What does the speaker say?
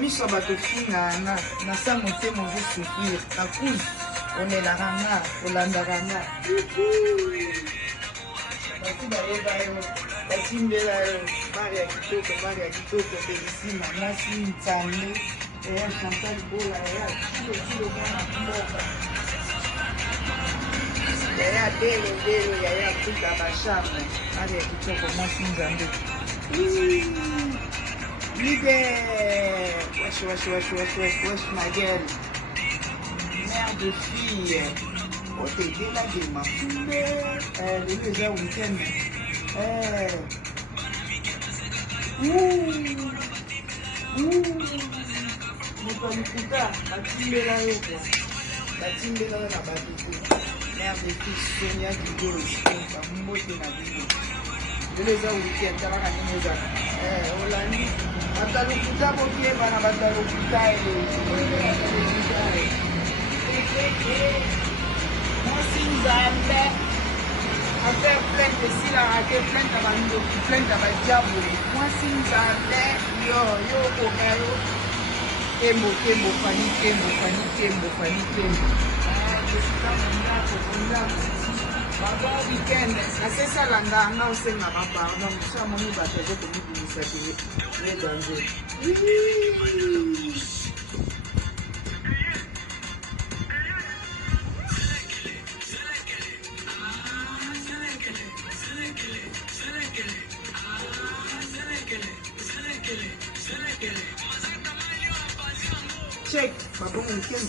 miso bato finga na sa motema ozo souffrir na kuzi onelaka nga olandaka nga batu bayeba yo batimbela yo mari ya kitoko belisima mwasi nzambe eya chantal bola eya kilo mwana mboka yaya delo yaya afrika basharme mari ya kitoko mwasi nzambe Leader, wesh ma gueule, mère de fille, oh t'es déjà des mafoules, les déjà week-end, Mukamukuta, batimbela yo kwa, batimbela yo na batoko, mère de fille, Sonia Guido, mbote na bido, déjà week-end, tabaka nimeza, Olandi. Batalukuta bokieba na batalukuta mwasi nzambe affaire plainte esilaka te plainte ya bandoki plainte ya badiabole mwasi nzambe yo okoka yo tembo fani tembo esika mondako baba weekend asesalanga anga osenga bapardon mosu amoni bato ezokomibimisa te le danger check babon weekend